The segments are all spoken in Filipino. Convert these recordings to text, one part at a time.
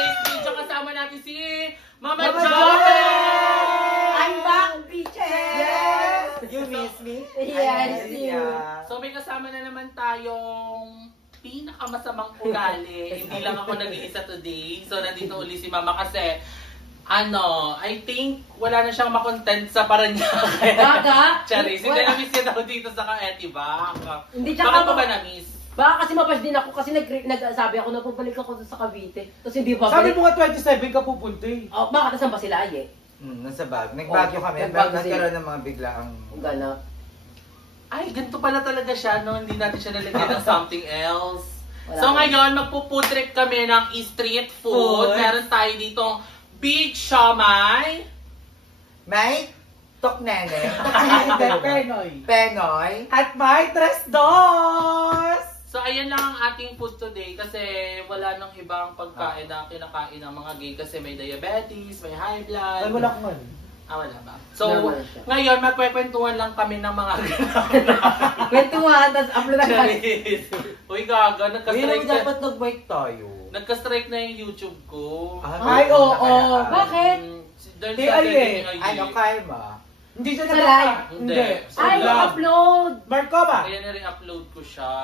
today's video kasama natin si Mama Joy! I'm back, bitches! Yes! You miss me? Yes, you. So may kasama na naman tayong pinakamasamang ugali. Hindi lang ako nag-iisa today. So nandito uli si Mama kasi I think wala na siyang makontent sa Paranaque. Baka? Charis, hindi na-miss ka daw dito sa Kaeti ba? Hindi, Bakit mo ba na-miss? Baka kasi mapas din ako kasi nagsabi ako na pabalik ako sa Cavite. Tapos hindi pa Sabi mo nga 27 ka pupunta eh. Oh, baka nasan ba sila ay Nasa bag. Nagbagyo kami. Nagkaroon ng mga biglaang ganap. Ay, ganito pala talaga siya, no? Hindi natin siya nalagyan ng something else. Wala So ko. ngayon, magpo-food trip kami ng street food. Meron tayo ditong Big Siomai. may toknene, Penoy. penoy, At may tres dos! So ayan lang ang ating food today kasi wala nang ibang pagkain na kinakain ng mga gay kasi may diabetes, may high blood. Ay, wala ko man. Wala ba? So, Normal siya. ngayon, magkwekwentuhan lang kami ng mga Kwentuhan, tapos upload na Charis. Uy, gaga, Hindi nagka-strike naman na. dapat nag-bike tayo. Nagka-strike na yung YouTube ko. Ay, oo. Bakit? Dahil Kay sa Ali. dating ay Ano, Karma? Hindi siya Sa nag- live? Hindi. Sa Ay, vlog. upload! Marco ba? Kaya na-re-upload ko siya.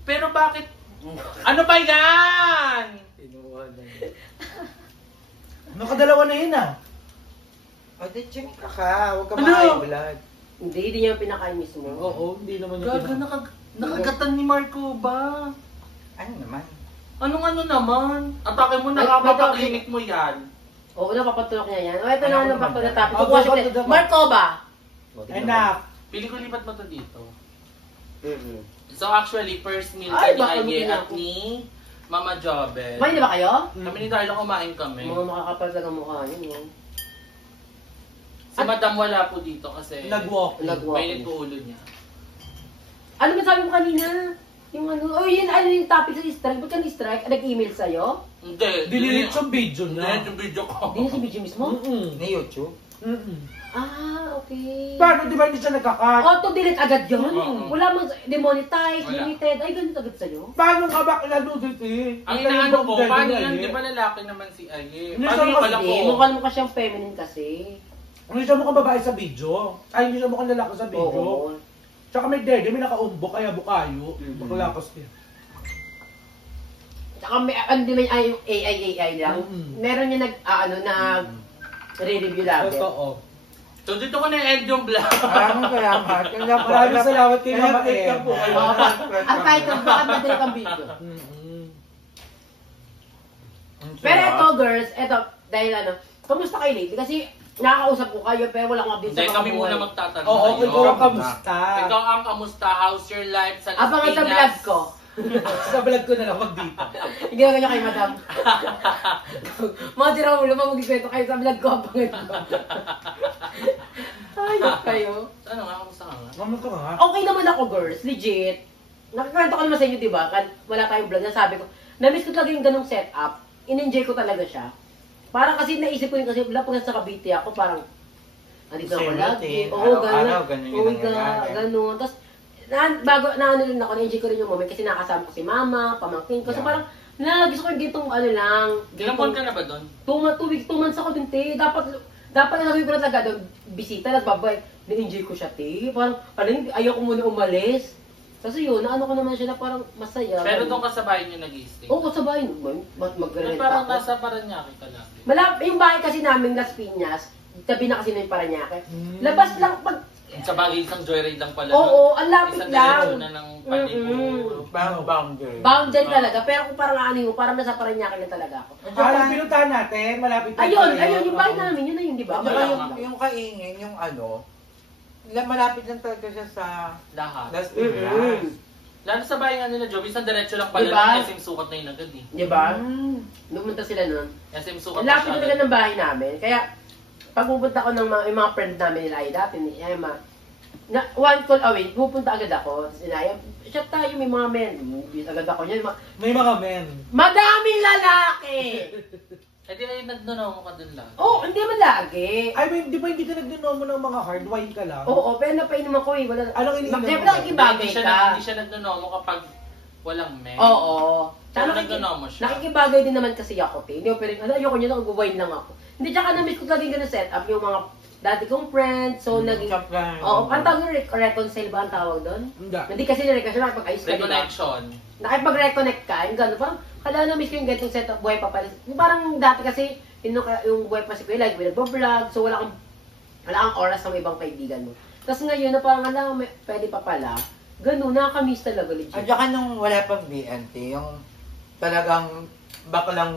Pero bakit? Ano ba yan? Nakadalawa na yun ah. O, di chimika ka. Huwag ka Ano? ma-high blood. Hindi niya pinakain mismo. Oo, hindi naman yung Gaga, nakagatan ni Marco ba? Ano naman? Anong ano naman? Atake mo na, Ay, kapapaklimit mo yan. Oo, napapatulok niya yan. O, ito Ano na ko ang pagtulog naman topic. yan? Kukuha Oh, siya. go. Marco ba? Enough. Pili ko lipat mo to dito. Mm-hmm. So actually, first meal Ay, kami baka Aye lutin at ako. ni Mama Jobel. May di ba kayo? Kami ni Darla kumain kami. Mga makakapal talaga mukha niyo. Si Madam wala po dito kasi Nag-walk. mainit po ulo niya. Ano ba sabi mo kanina? Yung ano, oh yun, ano yung topic sa strike? Ba't ka ni-strike? Nag-email sa'yo? Hindi. Dinilit yung video Hindi na. yung video ko. Hindi na si BG mismo? Ni YouTube? Ah, okay. Paano, di ba hindi siya nagka-cut? Auto-delete agad yun? Oo. Wala mang demonetize, Wala. limited. Ay, ganun agad sa'yo? Paano nga ba kinanudit eh? Ang Ito yung inaano ko, bongga paano niya, yan? eh. Di ba lalaki naman si Aye? Hindi Paano siya yung alam Hindi, ko? mukha siyang feminine kasi. Hindi siya mukhang babae sa video. Ay, hindi siya mukhang lalaki sa video. Oo. Tsaka may dede, may naka-umbo, kaya bukayo. Bakulakas niya. Tsaka may, ano din ay yung AI lang. Meron yung re-review lagi. Totoo. So dito ko na-end yung vlog. Maraming salamat. Maraming salamat kay Mama Edit ka Em. po kayo. Oo, ang title, bakit madali kang video? Pero ito, girls, ito, dahil kamusta kayo lately? Kasi nakakausap ko kayo, pero wala akong update sa Dahil mga kami buhay. muna magtatanong Oo, sa'yo. ikaw ang kamusta? Ikaw ang kamusta? How's your life sa Las Abangan sa Piñas? vlog ko. Sa vlog ko na lang, wag dito. Hindi na kanya kay madam. Mga tira ulo, mag-kwento kayo sa vlog ko. Abangan ko. Ayos kayo. Ano nga, kamusta ka nga? Mama ka nga. Okay naman ako, girls. Legit. Nakikwento ko naman sa inyo, di ba? Wala tayong vlog. Nasabi ko, na-miss ko talaga yung ganong setup. In-enjoy ko talaga siya. Parang kasi naisip ko yun kasi, wala pag nasa Cavite ako, parang, andito ako Same lagi. routine. Oo, Araw-araw, gano'n. ganun yung nangyayari. Gano'n. Tapos, bago, na-ano rin ako, na-enjoy ko rin yung moment kasi nakasama ko si mama, pamangkin ko. So Yeah. parang, gusto ko yung gitong lang. Ilang buwan ka na ba doon? 2 months ako dun, te. Dapat nagawin ko na talaga doon, bisita, nagbabay. Na-enjoy ko siya, te. Parang, ayaw ko muna umalis. Kasi yun, naano ko naman siya na parang masaya. Pero doon ka sa bahay niyo nag-i-stay? Oo, sa bahay naman. Mag-rent Parang ako. nasa Paranaque ka lang. Yung bahay kasi namin, Las Piñas, tabi na kasi na yung Paranaque. Labas lang pag... Sa bagay, isang joyride lang pala. Oo, ang lapit Isang lang. diretso na ng palibot. Boundary. Boundary talaga. Pero kung parang ano mo, parang nasa Paranaque lang talaga ako. Parang pinuntahan natin, malapit na Ayun, tayo. yung bahay namin, yun na yun, di ba? At saka Wala yung kaingin, yung malapit lang talaga siya sa Lahat. Las Piñas. Lalo sa bahay nga nila, Job, isang diretso lang pala Diba? ng SM Sukat na yun agad eh. Di ba? Pumunta sila nun. SM Sukat Ang na lapit siya talaga agad. ng bahay namin. Kaya, pag pupunta ko ng yung mga friend namin nila ay dati ni Emma, one call away, pupunta agad ako. Tapos inayang, chat tayo, may mga men. Agad ako niyan. May mga men. Madaming lalaki! Eh di ay nagnonomo ka dun lang. Oo, hindi man lagi. I mean, di ba hindi ka nagdinomo ng mga hard wine ka lang? Oo, pero napainom ako eh. Wala. Anong iniinom mo? Siyempre nakikibagay Hindi ka. siya nagnonomo kapag Walang men. Oo. Pero Tsaka nagano mo siya. nakikibagay din naman kasi ako, te. Hindi ko pero, ayoko niya, nag-wine lang ako. Hindi, tsaka na-miss ko laging ganun setup, yung mga dati kong friends, so naging... Oo, ang tawag yung reconcile ba ang tawag doon? Hindi kasi ni-reconcile, nakipag-ayos ka, diba? Reconnection. Nakipag-reconnect ka, yung gano'n. Parang, kala na-miss ko yung ganitong setup, buhay pa pala. Yung parang dati kasi, yung buhay pa si Kuya, like, nagpo-vlog, so wala kang oras sa mga ibang kaibigan mo. Tapos ngayon, na parang, pwede pa pala, ganun, nakakamiss talaga, legit. At saka nung wala pang BNT, yung talagang baklang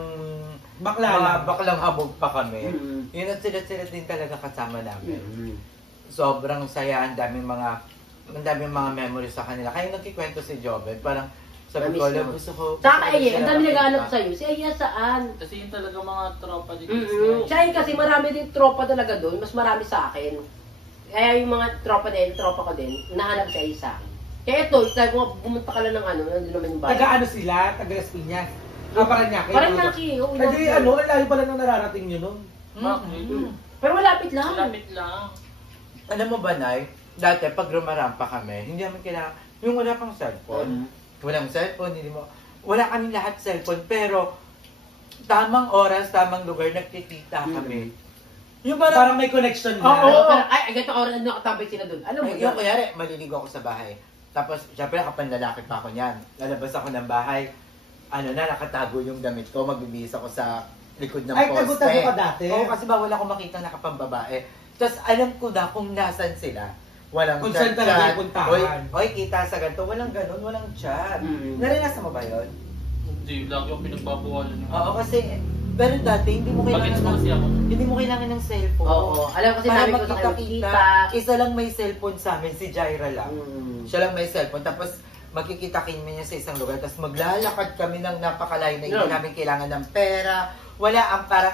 habog pa kami. Yun at sila din talaga kasama namin. Sobrang saya, ang daming mga memories sa kanila. Kaya nagkikwento si Joven, parang sabi ko, Na-miss mo. gusto ko. Tsaka ang dami naghahanap sa'yo. Si Aya saan? Kasi yun talaga mga tropa dito. Siya kasi marami din tropa talaga doon, mas marami sa akin. Kaya yung mga tropa ko din, nahanap si Aya sa akin. Kaya ito, sabi ko, bumunta ka lang ng nandun naman yung bahay. Taga-ano sila? Taga-Las Piñas? Paranaque? Paranaque, oo. Kasi ang layo pala nang nararating nyo nun. Pero malapit lang. Malapit lang. Alam mo ba, Nay? Dati, pag rumarampa kami, hindi namin kailangan, yung wala pang cellphone. Walang cellphone, wala kami lahat cellphone, pero tamang oras, tamang lugar, nagkikita kami. Yung Parang may connection na. Oo. Ay, ganito oras na nakatambay sila doon. Alam mo Yung kanyari, maliligo ako sa bahay. Tapos, syempre, kapanlalaki pa ako niyan. Lalabas ako ng bahay, nakatago yung damit ko, magbibihis ako sa likod ng Ay, poste. tago-tago ka dati? Oo, kasi bawal ako makita nakapambabae. Tapos, alam ko na kung nasan sila. Walang Kung saan talaga yung puntahan. Oy, kita sa ganito. Walang ganun, walang chat. Naranasan mo ba yun? Hindi, lagi yung pinagbabawalan nyo. Oo, kasi, pero dati, hindi mo Bagets mo kasi ako. hindi mo kailangan ng cellphone. Oo, alam ko kasi Para namin ko sa kayo magkita-kita. magkita. Isa lang may cellphone sa amin, si Jaira lang. Siya lang may cellphone. Tapos, magkikita kami niya sa isang lugar. Tapos, maglalakad kami ng napakalayo na hindi namin kailangan ng pera. Wala,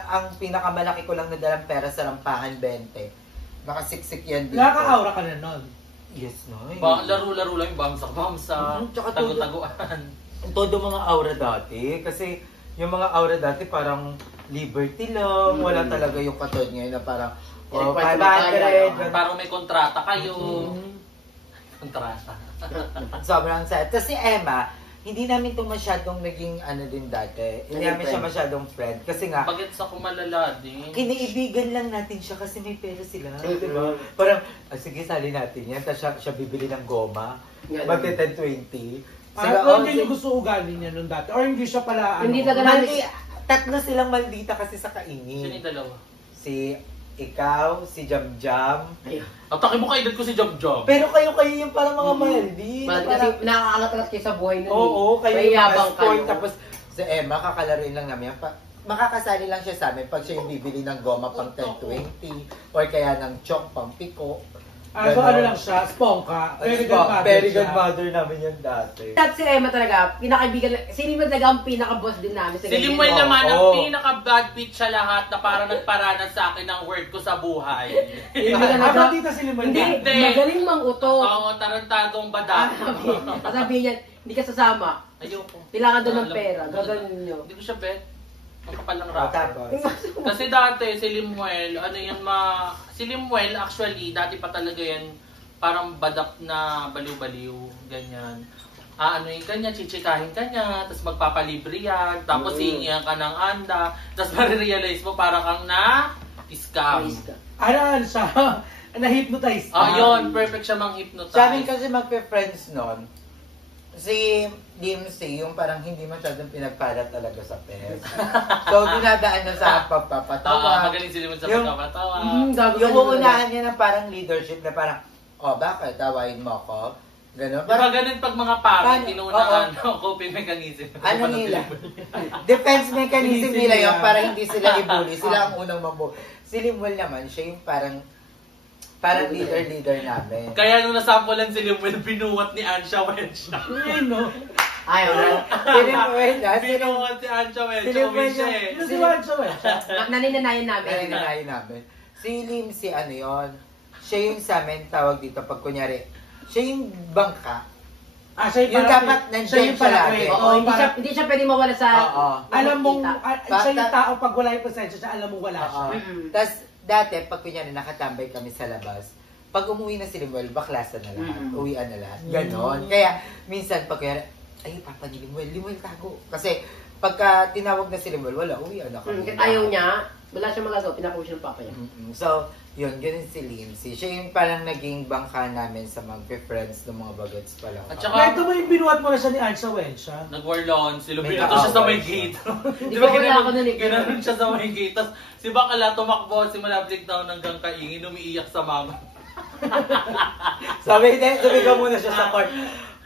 ang pinakamalaki ko lang na dalang pera sa Lampahan, 20. Nakasiksik yan dito. Nakaka-aura ka na nun. Yes, no. Laro-laro lang yung bamsak-bamsak, Tsaka tago-taguan. Todo mga aura dati. Kasi, yung mga aura dati parang liberty lang. Wala talaga yung katod ngayon na parang, Yung 500, ganun. Parang may kontrata kayo. Kontrata. Sobrang sad. Kasi Emma, hindi namin ito masyadong naging din dati. Hindi namin siya masyadong friend. Kasi nga, Bagets ako malala din. kiniibigan lang natin siya kasi may pera sila. Diba? Parang, sige, sali natin yan. Tapos siya bibili ng goma. Magte 10-20. Pero hindi yung gusto ugali niya nun dati. Or hindi siya pala, Hindi talaga Tatlo silang maldita kasi sa kaingin. Sino yung dalawa? Si ikaw, si Jamjam. Atake mo kaedad ko si Job Job. Pero kayo yung parang mga maldi. Kasi nakakalat kayo sa buhay nun. Oo, kayo May yung yabang sport. kayo. Tapos si Emma, kakalaruin lang namin. Makakasali lang siya sa amin pag siya yung bibili ng goma pang 10-20 or kaya ng chok pang piko. So ano lang siya, spongka. Very good mother namin yan dati. At si Emma talaga, pinakaibigan, si Lima talaga ang pinaka-boss din namin. Si Limuel naman Oo. ang pinaka-bad bitch sa lahat na parang nagparanas sa akin ng word ko sa buhay. Hindi ka na Ako dito si Limon. Hindi, Hindi. magaling mang uto. Oo, tarantadong badak. Sabi niya, hindi ka sasama. Ayoko. Kailangan doon ng Alam- pera. Gaganin nyo. Hindi ko siya bet. Ang kapal ng Oh, rapper. tapos, Kasi dati, si Limuel, si Limuel actually, dati pa talaga yan, parang badak na baliw-baliw, ganyan. Ganyan, chichikahin ka niya, tapos magpapalibre yan, tapos hihingihan ka ng anda, tapos marirealize mo parang kang na-scam. Ano siya? Na-hypnotize ka. Yun, perfect siya mang-hypnotize. sa amin kasi magpe-friends nun, si DMC, yung parang hindi masyadong pinagpala talaga sa pes. So, dinadaan na sa pagpapatawa. Magaling si Limon sa Yung- pagkapatawa. Yung uunahan niya na parang leadership na parang, bakit? Tawain mo ako? Gano'n. Diba ganun pag mga pangit, Parang- tinuunaan ang coping mechanism. Ano nila? Defense mechanism nila yun para hindi sila ibuli. Sila ang unang mabu. Si Limuel naman, siya yung parang leader namin. Kaya nung nasampulan si Limuel, binuwat ni Ansha Wensha. No? Ayaw na. Si Limuel na, Binuwat si Ansha Wensha, Si Limuel uwi siya yung- eh. Ito si Wancho eh. Naninanayan namin. Naninanayin namin. Si Lim, si ano yun, siya yung sa amin tawag dito pag kunyari, siya yung bangka. Siya Yung dapat nandiyan siya lagi. Oo, hindi siya pwede mawala sa... Oo. Alam mong, kita. siya yung tao pag wala yung presensya siya, alam mong wala siya. Tapos, dati, pag kunyari nakatambay kami sa labas, pag umuwi na si Limuel, baklasan na lahat, uwian na lahat. Ganon. Kaya, minsan, pag kunyari, ay, papa ni Limuel, Limuel tago. Kasi, pagka tinawag na si Limuel, wala, uwian na kami. Kahit ayaw niya, wala siya magagawa, pinapush ng papa niya. So, yun, ganun si Lindsay. Siya yung parang naging bangka namin sa mag-friends ng mga bagets pa lang. At saka, Kwento mo yung binuhat mo na siya ni Ansha Wensha. nag-warlon, sila May binato siya sa may kaaway siya. gate. Di ba wala ako nun eh. Ginanon siya sa may gate. Tapos si Bakala tumakbo, si Malablik daw hanggang kaingin, umiiyak sa mama. Sabi ka muna siya sa court.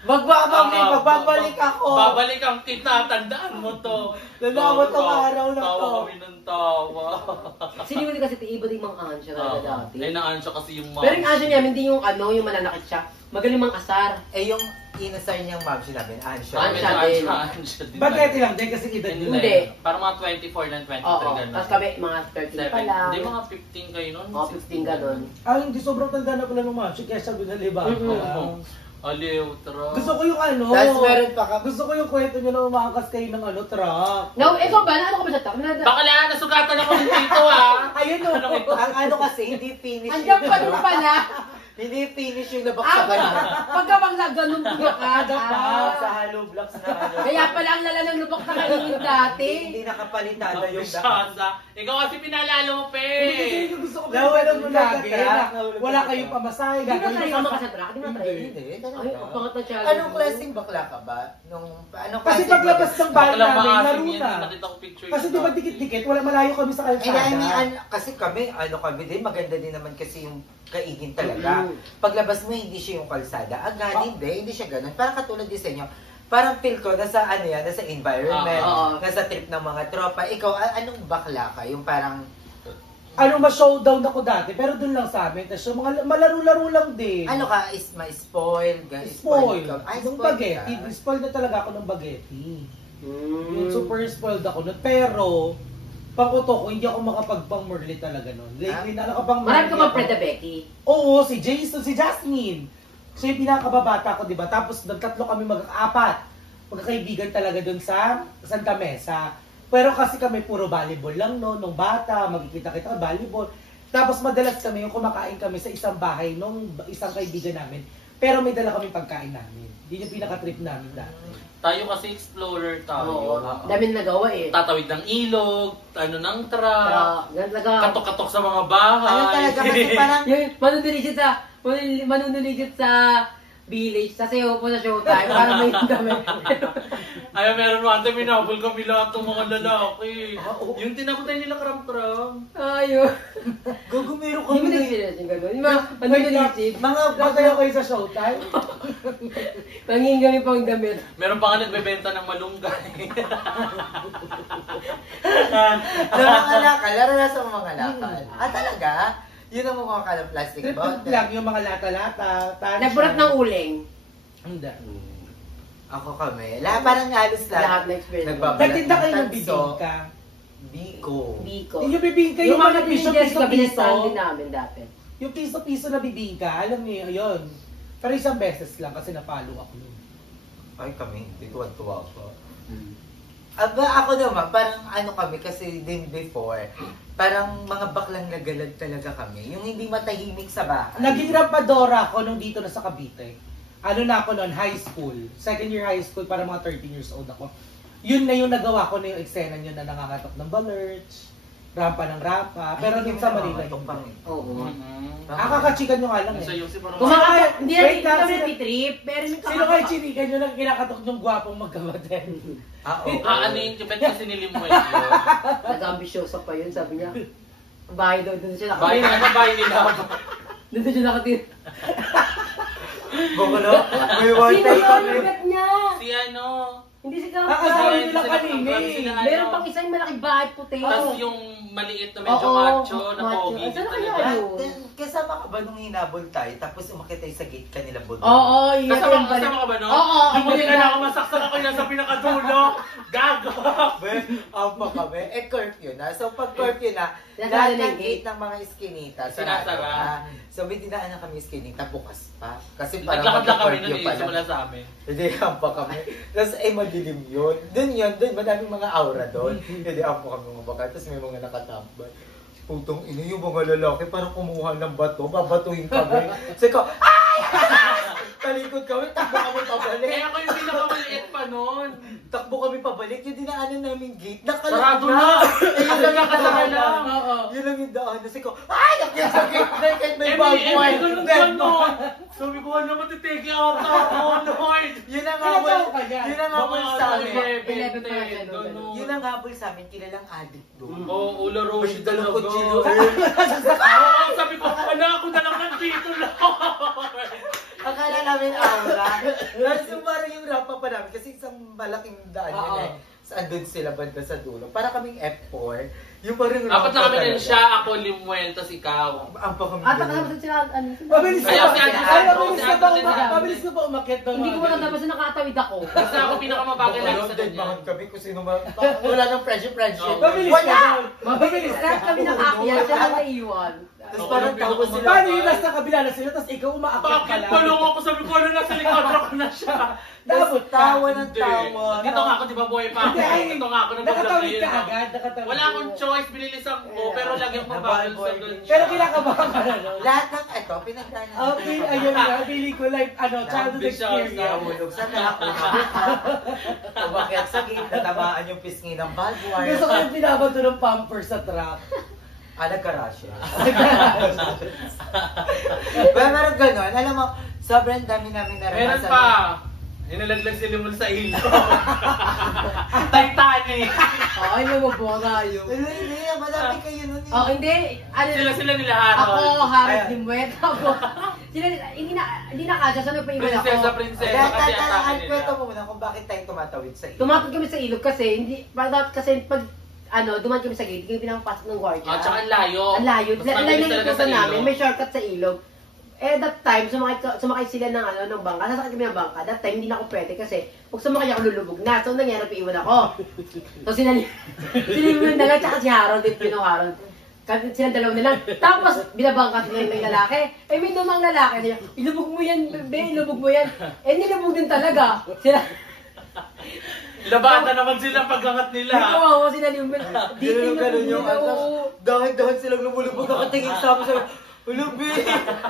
Magbabalik ako. Babalik ang kita, tandaan mo to. Tandaan mo tong araw na to. Tawa kami ng tawa. Siniwali kasi iba din mga ansya talaga dati. Eh, naan siya kasi yung mom. Pero yung ansya niya, hindi yung yung mananakit siya. Magaling mang asar. Eh, yung inasar niyang mom siya namin, Ansha. Ansha din. Ansha din. Bageti lang din kasi edad yun. Hindi. Parang mga 24 lang, 23 Oo. ganun. Tapos kami, mga 13 pa lang. Hindi, mga 15 kayo nun. Oo, 15 ganun. Hindi sobrang tanda na pala ng Machi kaya sabi na liba. Aliw, tara. Gusto ko yung Tapos meron pa ka. Gusto ko yung kwento niyo na umaangkas kayo ng truck. No, ikaw ba? Ano ka ba sa truck? Bakala, nasugatan ako dito ah. Ayun o. Anong ito? Ang ano kasi, hindi finish Andiyan pa rin pala. Hindi finish yung nabaksakan na. Pagka bang ganun ka Sa hollow blocks na ano. Kaya pala ang lala ng lubak na kaninin dati. Hindi nakapalitada yung Shasa. Ikaw kasi pinalala mo, pe. Hindi yung gusto ko Nawala mo lagi. lagi. Wala kayong pamasahe. Hindi ba tayo gagawin sama pa- ka sa truck? Hindi ba tayo? Hindi, Ay, talaga. ang pangat na siya. Anong klaseng bakla ka ba? Anong Kasi klaseng paglabas ng bahay Bakla namin, maasim laro yan. na. Nakita ko picture. Kasi di ba dikit-dikit, wala malayo kami sa kalsada. kasi kami, kami din, maganda din naman kasi yung kaigin talaga. Paglabas mo, hindi siya yung kalsada. Hindi siya ganun. Parang katulad din sa inyo. Parang feel ko, nasa nasa environment, nasa trip ng mga tropa. Ikaw, anong bakla ka? Yung parang, Ma-showdown ako dati, pero dun lang sa amin. Tapos yung mga malaro-laro lang din. ano ka, ma-spoil? Spoil. Ay, Nung spoil bageti. ka. Spoil na talaga ako ng bageti. Yung Mm. super spoiled ako nun. Pero, pangkuto ko, hindi ako makapagpang-murli talaga nun. Lately na nakapang-murli Marami ka bang ako. Preda Becky? Oo, si Jason, si Jasmine. Siya yung pinakababata ko, di ba? Tapos nagtatlo kami mag-apat. Magkakaibigan talaga dun sa Santa Mesa. Pero kasi kami puro volleyball lang no, nung bata, magkikita-kita volleyball. Tapos madalas kami, yung kumakain kami sa isang bahay nung isang kaibigan namin. Pero may dala kami pagkain namin. Yun yung pinaka-trip namin dati. Tayo kasi explorer tayo. Oo. Dami na nagawa eh. Tatawid ng ilog, ng truck, Ganun talaga. katok-katok sa mga bahay. Ano talaga, kasi parang, Yung manunuligit sa village, sasayaw po sa showtime, para may dami. Ay, meron one time, minabol kami lahat ng mga lalaki. Yung tinakutay nila kram-kram. Ayun. gagumero Hindi mo kami. nagsilas yung gano'n. Yung mga manunuligit, Mga Nagkayo kayo sa showtime? pangingin kami pang damit. Meron pa nga nagbebenta ng malunggay. ng mga lakal, laro na sa mga lakal. Talaga? Yun ang mga kalang plastic Trip bottle. lang yung mga lata-lata. tansya. Nagbulat ng uling. Hindi. Ako kami. Parang halos Lahat na experience. Nagbabalat Nagtinda kayo ng tanso. bibingka. Biko. Biko. Yung bibingka, Yung yung mga mga Jessica, piso-piso. binastahan din namin dati. Yung piso-piso na bibingka, alam niyo yun. Pero isang beses lang kasi napalo ako nun. Ay kami, hindi tuwa-tuwa ako. Ako naman, parang kami kasi din before, parang mga baklang nagalad talaga kami. Yung hindi matahimik sa bahay. Naging rampadora ako nung dito na sa Cavite. Na ako noon, high school. Second year high school, para mga 13 years old ako. Yun na yung nagawa ko na yung eksena nyo na nangangatok ng balerts, rampa ng rampa. Pero din sa Manila yung pang. Oo. Kakachikan nyo nga lang Sa eh. iyo si parang... Hindi Wait lang, kami sino- nagtitrip, pero may Sino kayo chinikan nyo na kinakatok yung gwapong magkabaten? Oo. ano yung bet kasi ni Limuel yun? Nag-ambisyosa pa yun, sabi niya. Bahay daw, doon siya Bahay nakatira. na bahay nila. Doon siya nakatira. Bukalo, may one Sino time yun? kami. Lugat niya! Si ano? Hindi si Akala Kapag. nila kanina eh. Meron pang isang malaking bahay puti. Tapos yung maliit na medyo Oo, macho na macho. pogi. Saan kaya talaga. yun? Kasama ka ba nung hinabol tayo, tapos umakit tayo sa gate kanila bundok? Oo, yun. Kasama ka ba no? Oo, Yung muli na ako masaksak ako yan sa pinakadulo. Gago! Apa kami? Curfew na. So pag curfew na, Nasara lahat na ng yung gate ng mga iskinita, sarado Sinasara. na. So may dinaanan kami iskinita, bukas pa. Kasi parang Naglakad lang kami nun magka-curfew pa lang. simula sa amin. Hindi, pa kami. Tapos madilim yun. Doon, madaming mga aura doon. Hindi, po kami mga baka. Tapos may mga nakatambay. Putong ina, yung mga lalaki parang kumuha ng bato, babatuhin kami. Sabi ko, ay! talikod kami, takbo kami pabalik. Kaya ako yung pinakamaliit pa nun. Takbo kami pabalik, yung dinaanan namin gate, Sarado na! Yun lang yung Kasama daan. lang. Yun lang yung daan. Kasi ko, ay! Yung sa gate na kahit may bagway. Ganon. Sabi ko, ano matitegi ata ako, Lord. Yun ang Ilan habol. taon ka dyan? Yun ang habol sa amin. 11 pa nga ganun. Yun ang habol sa amin, kilalang addict doon. Oo, Ula Roshi Dalawang talaga. kutsilo. Oo, sabi ko, ala ako na lang nandito, Lord. Akala namin aura. Tapos yung parang yung rapa pa namin, kasi isang malaking daan yun eh. Saan doon sila banda sa dulo. Para kaming F4. Yung parang Apat na kami din talaga. siya, ako Limuel, tas ikaw. Ang pa kami. At nakasama sila, ano? Mabilis ka Ayaw, ba? si Andrew, Ay, si Andrew, mabilis si ka ba? Andrew, si Andrew. Mabilis ka ba umakyat doon? Hindi ko maganda basta nakatawid ako. Basta ako pinakamabagay lang Parang sa dead kanya. mahal kami kung sino ba. Wala nang friendship. Oo. Mabilis ka Wala! doon. Mabilis. Lahat kami nakaakyat, siya lang naiwan. Tapos parang tawa sila. Paano yung nasa kabila na sila, tapos ikaw umaakyat ka Bakit lang? palong ako? Sabi ko, ano nasa likod ako na siya. Tapos tawa ng Hindi. tawa. Dito nga ako, di ba buhay pa ako? Hindi, ay, Dito nga ako nag-vlog nakatawid ngayon. ka agad, nakatawid. Wala akong choice, binilisan ko, pero lagi akong mabagal sa doon. Pero kinakabahan ka na, no? Lahat ng ito, pinagdaanan. Okay, ayun nga, pili ko like, childhood Nahulog siya, experience. Nahulog sa dako. Umakyat sa gate, natamaan yung pisngi ng bad wire. Gusto ko yung binabato ng pampers sa truck. Nagkarasya. Pero meron ganun. Alam mo, sobrang dami namin Meron naranasan. pa. Inalaglag si Limon sa ilo. Titanic. Ay, lumubog tayo. Hindi, malapit kayo nun. Oh, hindi. Ano, Sila nila Harold. ako, Harold Ayan. Limuet. Ako, sila, hindi na kasya. Saan pa iwan Prinsesa, ako? prinsesa. Kaya Kasi atake tatanaan kwento nila. mo muna kung bakit tayo tumatawid sa iyo. Tumatod kami sa ilog kasi, pag duman kami sa gate, kami pinapasok ng guardia. Ah, tsaka ang layo. Ang layo. Mas Ang layo mabilis ng talaga ikutan sa namin. ilog. May shortcut sa ilog. That time, sumakay sila ng bangka. Sasakay kami ng bangka. That time, hindi na ako pwede kasi pag sumakay ako, lulubog na. So, nangyari, piiwan ako. So, sinalimunan na lang, tsaka si Harold, yung Pino Harold. Kasi sila dalawa na lang. Tapos, binabangka sila yung lalaki. May dumang lalaki niya. Ilubog mo yan, bebe, ilubog mo yan. Nilubog din talaga. Sila, Labada naman sila pag-angat nila. Oo, sila limunan. Ganun yung anak. Dahan-dahan silang lumulubog. Nakatingin sa amin. Ulubi!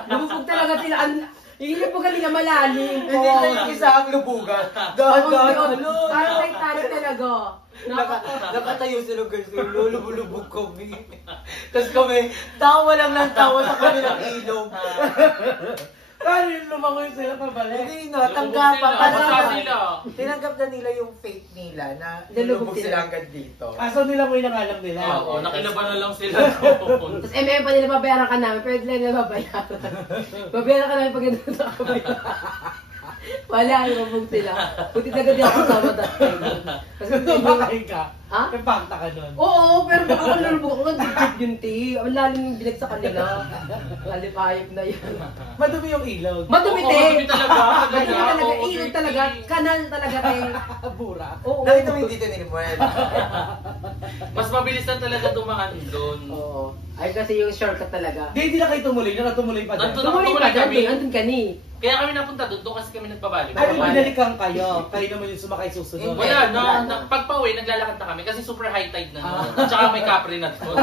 Lumubog talaga sila. Ilubog nila malalim. Hindi na yung isa ang lubugan. Dahan-dahan. Parang Titanic talaga. Nakatayo sila guys. Lulubog kami. Tapos kami, tawa lang ng tawa sa kanilang ilong. Paano yung lumangoy sila pabalik? Hindi no, tanggapan. Basta sila. Tinanggap na nila yung fate nila na Lulubog lulubog sila. sila hanggang dito. Kaso nila mo yung alam nila. Oo, nakilaban na lang sila doon. Tapos pa nila babayaran ka namin, pero hindi nila babayaran. Babayaran ka namin pag nandun sa kabayaran. Wala, lumabog sila. Buti na ganda ako tama that time. Kasi Tumakay ka. Ha? Impacta ka nun. Oo, pero baka ako nalubog ako ng digit yun, ti. Ang lalim yung bilag sa kanila. Alipayop na yun. Madumi yung ilog. Madumi, Oo, te. madumi talaga. Madumi talaga. Oo, Ilog dirty. talaga. Kanal talaga, te. Bura. Oo. Nakita mo yung dito ni Limuel. Mas mabilis na talaga dumaan doon. Oo. Ay, kasi yung shortcut talaga. Hindi na kayo tumuloy. Nakatumuloy pa Nandun dyan. Tumuloy tumuloy ka kami. dyan, andun ka ni. Kaya kami napunta doon kasi kami nagbabalik. Ay, binalikan kayo. Kayo naman yung sumakay susunod. Wala, pag pauwi, naglalakad na kami kasi super high tide na noon. At saka may Capri na doon.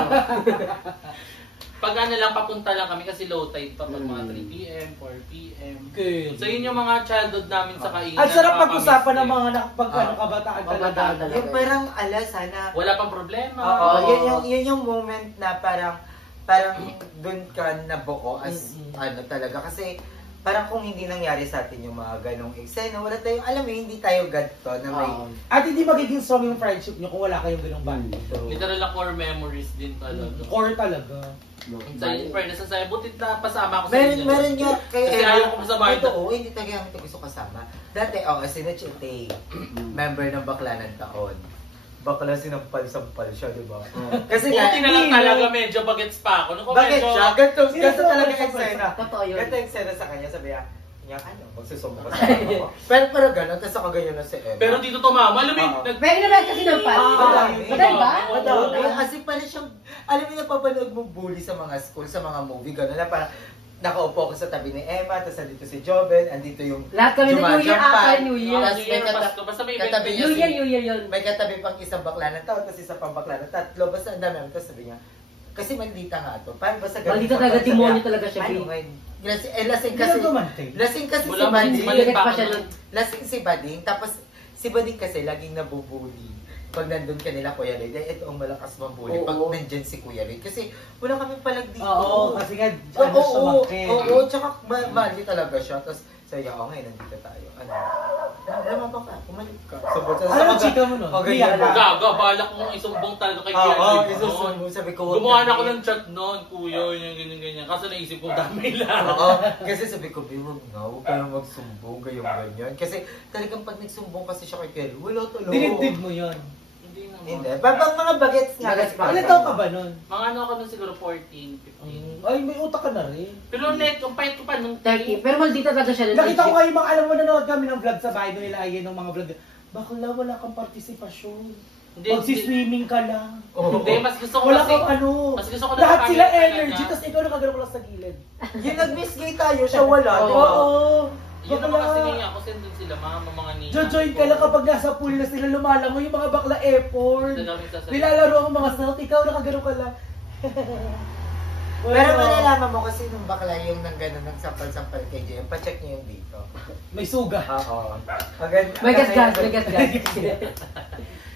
Pag ano lang, papunta lang kami kasi low tide pa pag mga 3 p.m., 4 p.m. Good. So yun yung mga childhood namin sa kainan. Ang sarap nakakamiss pag-usapan ng din. mga kabataan Kabataan talaga. talaga. Yung parang ala sana. Wala pang problema. Oo, Oo. yun yung moment na parang dun ka nabuo as ano talaga. Kasi parang kung hindi nangyari sa atin yung mga ganong eksena, wala tayong, alam mo, hindi tayo ganito na may... At hindi magiging strong yung friendship nyo kung wala kayong ganong band. Literal na core memories din talaga. Core talaga. Sa in fairness na sa'yo, buti na pasama ako sa inyo. Meron nga kay Kasi ayaw ko sa bahay. Totoo, hindi talaga ito gusto kasama. Dati, sinachite, member ng Bakla ng Taon. Bakla sinampal-sampal siya, di ba? Kasi nga, Buti na lang talaga medyo bagets pa ako. Nung bakit medyo, siya? Ganito Sino talaga sa- eksena. Totoo yun. Ganito eksena sa kanya, sabi niya, ano, magsusumo ka sa ako. Pero gano'n, tapos ako ganyan na si Emma. pero dito tumama. Alam mo yung, Oo. nag- Pwede naman kasi ng pan. Madami. Madami ba? Madami. Kasi parang siyang, alam mo yung napapanood mong bully sa mga school, sa mga movie, gano'n na parang nakaupo ko sa tabi ni Emma, tapos andito si Joven, andito yung Lahat kami na New Year Jumajumpan. after New Year. Tapos New Year, may kata- Pasko, basta may event. katabi niya New Year yun. may katabi pang isang bakla ng tao, tapos isa pang bakla ng tatlo, basta ang dami. Tapos sabi niya, Kasi maldita nga to. Paano ba sa Maldita talaga, demonyo talaga siya, Ano babe. ba yun? Lasing Hindi kasi. na gumante. Lasing kasi si Wala pa rin, Bading. mali Ingat pa pa ako siya nun. nun. Lasing si Bading. Tapos si Bading kasi laging nabubuli. Pag nandun kanila Kuya Ray, dahil ito ang malakas mambuli. Oo. Pag nandyan si Kuya Ray. Kasi wala kami palag dito. Oo, kasi nga, Oo, ano siya oo, makin. oo, tsaka mali talaga siya. Tapos sabi niya, ngayon nandito tayo. Ano? Alam mo ba ka? Kumalik ka. Ano, chika mo nun? ganyan. Hindi, Gaga, balak kong isumbong talaga kay Kuya Oo, Ray isusunod noon. mo. Sabi ko, Gumawa na ako ng chat noon, kuya, yung ganyan-ganyan. Kaso naisip ko, dami lang. Oo, kasi sabi ko, huwag ka na magsumbong, ganyan. Kasi talagang pag nagsumbong kasi siya kay Kelly, wala talaga. Dinigdig mo yun. Hindi naman. Hindi. Babang mga bagets nga. Bagets pa. Ilan taon ka ba nun? Mga ano ako nun siguro 14, 15. Ay, may utak ka na rin. Pero net, ang payat ko pa nung 30. Pero maldita talaga siya. Nakita ko kayo mga, alam mo, nanood kami ng vlog sa bahay, nila ayun ng mga vlog. Bakla, wala kang partisipasyon. Hindi, Magsi-swimming ka lang. Hindi, mas gusto ko Wala kasi, kang ano. mas gusto ko Lahat sila nakakita energy, talaga. tapos ikaw nakagano ko lang sa gilid. Yung nag-misgay tayo, siya wala. Oo. di ba? Oo. Yun naman kasi Bakla. ngayon, ako sendun sila, mga ninja. Jojoin ka lang kapag nasa pool na sila lumalangoy yung mga bakla effort. Doon kami sasabihin. Nilalaro ang mga stealth, ikaw nakagano ka lang. Pero malalaman mo kasi nung bakla yung nang gano'n, nagsampal-sampal kay JM, pacheck niyo yung dito. May suga. Oo. May gas-gas, may gas-gas.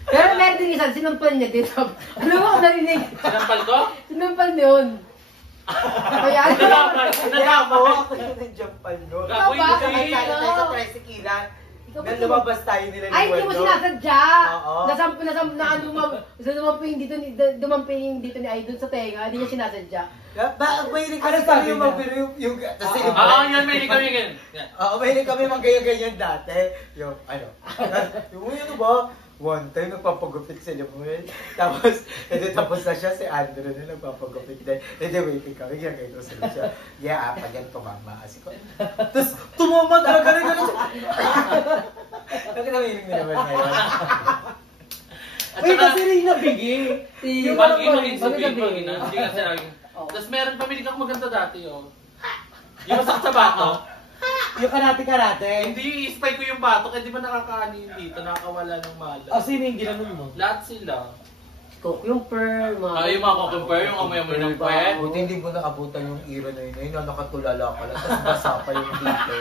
Pero meron din isa, sinampal niya dito. Ano mo ako narinig? Sinampal ko? Sinampal niya yun. Kaya ano? Nalaman! Kaya mo, ako yung nagjampal nun. Gago, Ikaw ba? Sakay hindi. tayo tayo sa tricyclean. Ikaw ba Nang lumabas tayo nila ni Ay, hindi mo Waldo. sinasadya! Oo. Dumamping dito ni Idol sa tenga, hindi niya sinasadya. Ba, mahilig Ano kasi sabi kami yung niya? magbiro yung... Tapos Oo, yan, may kami ganyan. Yan. Oo, mahilig kami mag-ganyan dati. Yung, ano, yung ano ba? One time, nagpapagupit si Lemuel. Tapos, tapos na siya, si Andrew na nagpapagupit din. Waiting kami, kaya kayo sila siya. Yeah, pag yan tumama. Kasi ko, tapos, tumama talaga rin siya. Nakita mo yung naman ngayon. At Uy, saka, kasi rin nabigay. Si Mag-ino, Magabi. hindi ka sinabi. Oo. Tapos meron, pamili ka maganda dati, oh. Yung masakit sa bato. Yung karate-karate. Hindi, i-spy ko yung batok, eh di ba nakakaano yun dito, nakakawala ng mala. O, sino yung ginanon mo? Lahat sila. Cook yung pearl, mga... Yung mga kukumper, yung amoy-amoy ng puwet. Buti hindi mo naabutan yung era na yun. Ayun, nakatulala ka lang. Tapos basa pa yung dito.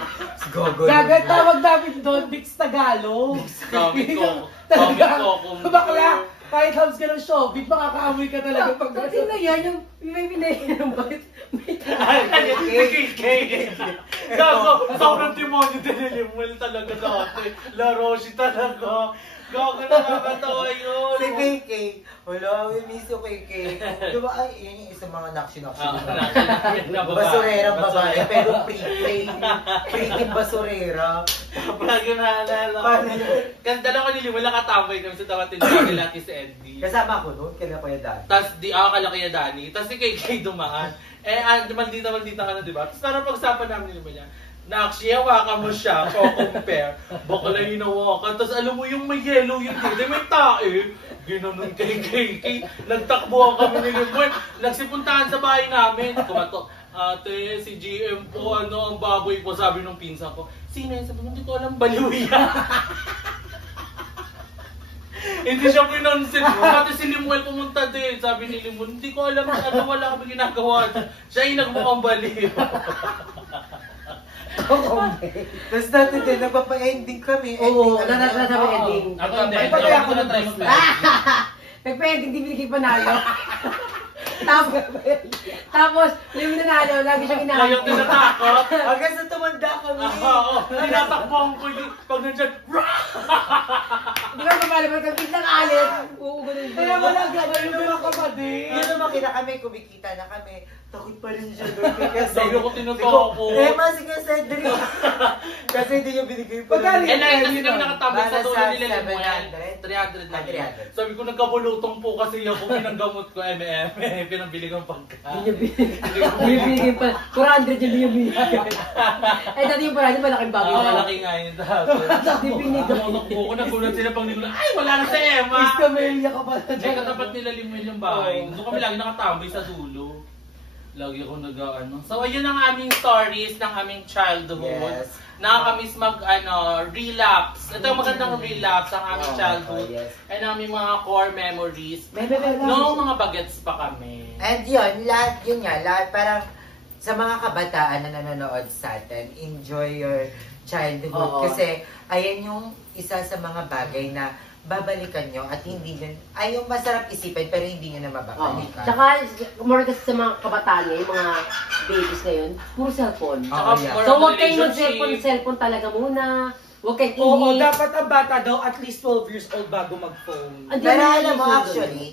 Gago. Gaga, tawag namin doon, Bix Tagalog. Gamit ko. Talaga, Gamit ko, kumpir. bakla, kahit hams ka ng showbiz, makakaamoy ka talaga pag Kasi na yan, yung may pinay ng bakit may Gago, sobrang demonyo din ni Limuel talaga dati. La Roshi talaga. Gago, nakakatawa yun. Si KK, wala, we miss you KK. Diba, ay, yun yung isang mga nakshi-nakshi. Basurerang babae, pero pretty basurera. Lagi naalala ko. Kasi dalawa ni Limuel, nakatambay kami sa tawatin nila si Eddie. Kasama ko noon, kaya Kuya Dan. Tapos di ako kalaki niya Dani. Tapos si KK dumaan. Maldita ka na, di ba? Tapos parang pag-usapan namin nila niya, na actually, hawakan mo siya, compare. Baka lang yung hawakan. Tapos alam mo yung may yellow yun, hindi may tae. Ginanon kay KK. Nagtakbuhan kami ni Limuel. Nagsipuntahan sa bahay namin. Kumato, ate, si GM po, ang baboy po, sabi nung pinsan ko. Sino yun? Sabi ko, hindi ko alam, baliw yan. Hindi siya pinansin. Pati si Limuel pumunta din. Sabi ni Limuel, hindi ko alam wala kami ginagawa. Siya yung nagmukhang baliw. Tapos dati din, nagpapa-ending kami. Oo, Ending kami. nasa Oo. ending. Ako hindi. Ay, pati ako na ng tayo best Nagpa-ending, di binigay panalo. Tapos, yung nanalo, lagi siyang Ngayon inaayos. din natakot. Hanggang sa tumanda kami. Oo. Tinatakbuhan ko yung pag nandiyan. Di ba mamalabas kang biglang alit? Uugunin ko. Kaya wala gagawin yung mga kapatid. Yun naman kita kami, kumikita na kami. Takot pa rin siya doon. Kasi, Sabi ko, tinatakot. sige Cedric. Kasi hindi niya binigay pa. Pagkali- Eh, kasi kami nakatambay sa Para dulo sa nila Limuel. 700. 300 na. 300. Sabi ko, nagkabulutong po kasi ako. Pinanggamot ko, pinambili kong pagkain. Hindi niya binigay pa. 400 yun yung binigay. Ay, dati yung 400, malaking bagay Oo, na. malaki nga yun dati. Dati binigay. Namunok ko, nagulat sila pang nila. Ay, wala na si Emma! Miss Camelia ka pala Ay, dyan. katapat nila Limuel yung bahay. Doon kami lagi nakatambay sa dulo. Lagi ako nag-ano. So, ayun ang aming stories ng aming childhood. Yes. nakakamiss relapse. Ito yung magandang relapse ang aming childhood. yes. And aming mga core memories. Bebe. Noong mga bagets pa kami. And lahat parang sa mga kabataan na nanonood sa atin, enjoy your childhood. Oo. Kasi ayan yung isa sa mga bagay na babalikan nyo at hindi nyo, ay yung masarap isipin pero hindi nyo na Oo. mababalikan. Tsaka, more kasi sa mga kabataan ngayon, yung mga babies ngayon, puro cellphone. Tsaka yeah. more So, of huwag kayong relationship. mag-cellphone talaga muna. Huwag kayong Oo, ingit. dapat ang bata daw at least 12 years old bago mag-phone. Andiyan Pero na alam mo, yung- actually,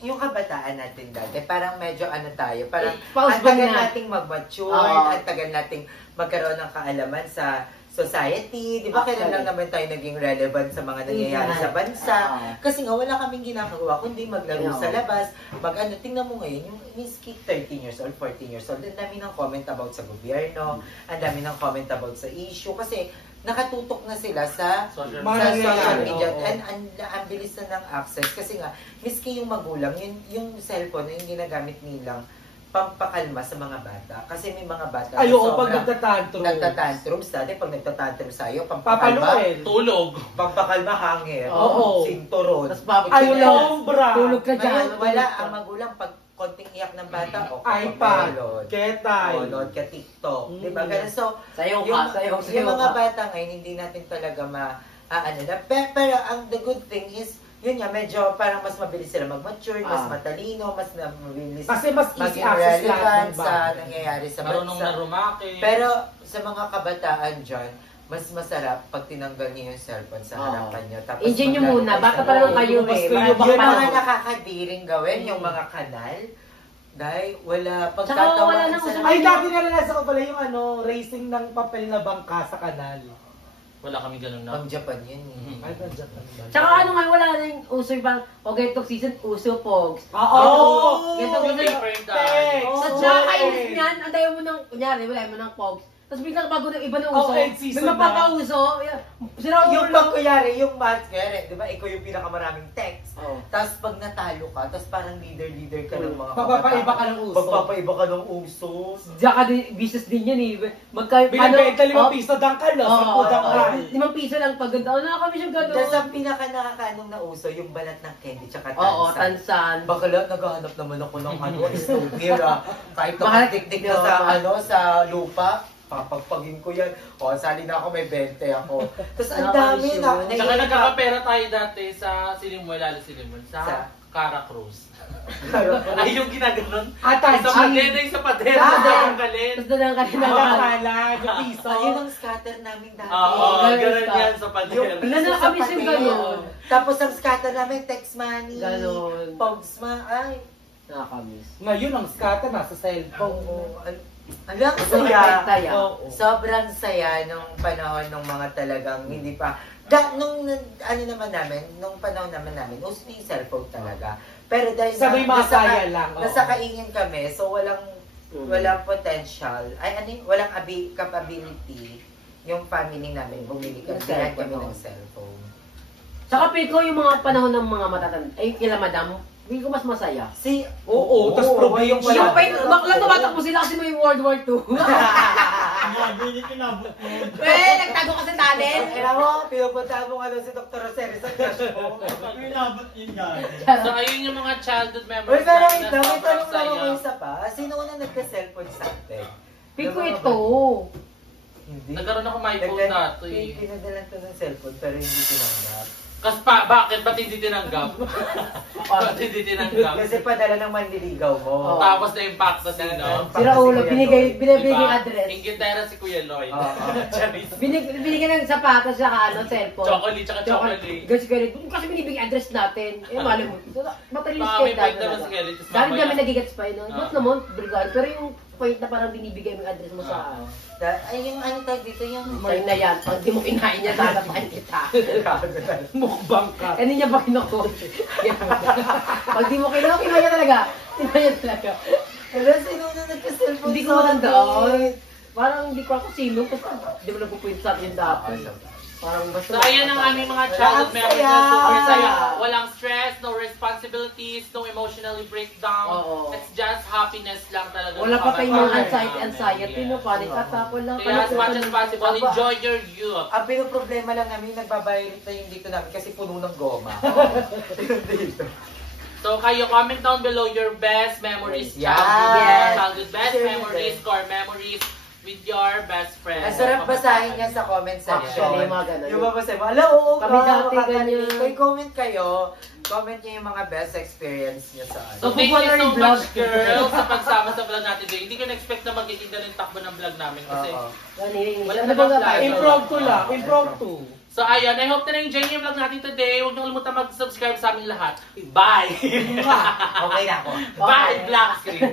yung kabataan natin dati, parang medyo tayo, parang Pause ang tagal na. nating mag-mature, Oo. ang tagal nating magkaroon ng kaalaman sa society. Di ba kailan Actually. lang naman tayo naging relevant sa mga nangyayari sa bansa? Oo. Kasi nga wala kaming ginagawa kundi maglaro Oo. sa labas. Tingnan mo ngayon, yung miski 13 years old, 14 years old, ang dami ng comment about sa gobyerno, ang dami ng comment about sa issue. Kasi nakatutok na sila sa Social Mga social nangyayari, media. oo. And ang bilis na ng access. Kasi nga, miski yung magulang, yung cellphone, yung ginagamit nilang pampakalma sa mga bata. Kasi may mga bata Ay, na oo, pag sobrang nagtatantrum. nagtatantrums. Dati pag nagtatantrums sa'yo, pampakalma, Papaluin. Tulog. pampakalma hangin, Oo. sinturon. Tapos babalik Ay, ka wala. na. Sobra. Tulog ka dyan. Ngayon, wala. Ang magulang, pag konting iyak ng bata, o iPad, o ketay. load ka TikTok. Mm. Diba? Ganun. So, Sayaw yung, ka, sayaw yung mga ka. bata ngayon, hindi natin talaga pero ang the good thing is, yun nga, medyo parang mas mabilis sila mag-mature, mas matalino, mas mabilis Kasi mas easy maging access lahat relevant ng sa bagay. nangyayari sa Marunong na bansa. rumake. Pero sa mga kabataan dyan, mas masarap pag tinanggal niyo yung cellphone sa harapan niyo. Tapos Enjoy nyo maglaro muna. kayo Bata sa pa lang loob. kayo Mas eh. kayo, Marami Yung pa mga lang. nakakadiring gawin, yung mga kanal, dahil wala Tsaka wala pagtatawaan nang sa usap- Ay, dati naranasan ko pala yung racing ng papel na bangka sa kanal. Wala kami ganun na. Pang Japan yun eh. Ay, nandiyan pa ba? Tsaka wala na yung uso yung parang, o ganitong season, uso, pogs. Oo! Ganito, Yung ganito. paper tag. Oo. Sa nakakainis niyan, ang dami mo ng, kunyari, wala mo ng pogs. Tapos biglang bago ng iba na uso, Oh, end season may mapapauso. Sira Yung pag kunyari, yung math, kaya di ba, ikaw yung pinakamaraming text. Oo. Tapos pag natalo ka, tapos parang leader ka ng mga Pagpapaiba ka ng uso. Pagpapaiba ka ng uso. Diyan ka din, business din yan eh. Binibenta 5 piso dangkal, no? 10 dangkal. 5 piso lang pag ganda. Nakakami siyang gano'n. Tapos ang pinaka nakakaanong na uso, yung balat ng candy tsaka Oo, tansan. tansan. Bakala, naghahanap naman ako ng souvenir Kahit Mahal- nakadikdik na sa, sa lupa, papagpagin ko yan. O, sali na ako, may 20 ako. Tapos ang dami na. Tsaka nagkakapera tayo dati sa Silimoy, lalo Silimoy, Sa? sa Cara Cruz. Ay, yung ginaganon. Atachi. Sa padena, yung sa padena. Ah, Sa galin. Tapos doon lang ka rin Nakakala, yung piso. Ayun ang scatter namin dati. Oo, ganun ganun ka. yan sa padena. Wala na kami siyang gano'n. Tapos ang scatter namin, text money. Ganon. Pogs ay. Nakakamiss. Ngayon, ang scatter nasa cellphone. Oo. Hanggang Saya. saya. Oo. Sobrang saya nung panahon ng mga talagang hindi pa. Nung nung panahon naman namin, uso yung cellphone talaga. Pero dahil Sabay mga kaya lang. oo. nasa kaingin kami, so walang potential, walang capability yung family namin bumili kami, Ng kaya cellphone, kami oo. ng cellphone. Tsaka feel ko yung mga panahon ng mga matatanda, ay kila madam, feel ko mas masaya. Oo, tas probinsya. yung Yung pa yung bakla tumatakbo sila kasi may World War II. Eh, nagtago ka sa talent. Kaya mo, pinupunta mo nga doon si Dr. Rosero sa crush mo. So, ayun yung mga childhood Uy, memories pero namin ito, na may sobrang tanong lang ako saya. isa pa. Sino unang nagka-cellphone sa atin? Feel ko ito. Hindi. Nagkaroon ako my phone dati. Pinadalan to ng cellphone pero hindi tinanggap. Kas bakit? Ba't hindi tinanggap? Ba't hindi tinanggap? Kasi padala ng manliligaw mo. Oo. Tapos na-impact sa sino? Sira ulo, binibigay yung address. Ingitera si Kuya Lloyd. Oo. Charis. Binigyan ng sapatos sa cellphone. Chocolate, tsaka chocolate. Kasi kasi binibigay address natin. Eh, mali mo. Matalis May kayo point naman si Kelly. Tapos Dahil mamaya- kami nagigets pa yun. Ba't naman, brigado. Pero yung point na parang binibigay mo yung address mo sa... Ay, yung ano tawag dito, yung... Sa'yo na yan. Pag di mo kinain niya, tatapain kita. Mukbang ka. Hindi niya ba kinukuha? Pag di mo kinuha, kinuha niya talaga. Kinuha niya talaga. Pero sino unang nagka-cellphone Hindi ko sa matandaan. atin? Parang hindi ko ako sino. Kasi di mo nagpupunta sa atin dati. Parang basta... So, ayan ang aming mga childhood Ang memories saya! na super saya. Walang stress, no responsibility. responsibilities, no emotionally breakdown. Oo. It's just happiness lang talaga. Wala pa tayong mga Kababata anxiety, no? namin. Panik attack, wala. Kaya as much as possible, enjoy your youth. Ang pinoproblema lang namin, nagbabayrit na yung dito namin kasi puno ng goma. Dito. So kayo, comment down below your best memories, Yes. childhood best Share memories, it. core memories with your best friend. Ang sarap basahin yan sa comment section. Actually, mga ganun. Yung babasahin mo, ala, oo Kami ka, dati makakarinig. ganyan. Kaya comment kayo, comment nyo yung mga best experience nyo sa So ano. thank you so Vlog. much, girls, sa pagsama sa vlog natin today. Hindi ko na-expect na magiging ganun takbo ng vlog namin kasi Oo. Wala Ano na ba bang tayo? Impromptu lang, impromptu. So ayun, I hope na na-enjoy niyo yung vlog natin today. Huwag niyo kalimutan mag-subscribe sa aming lahat. Bye! Okay na ako. Bye, black screen!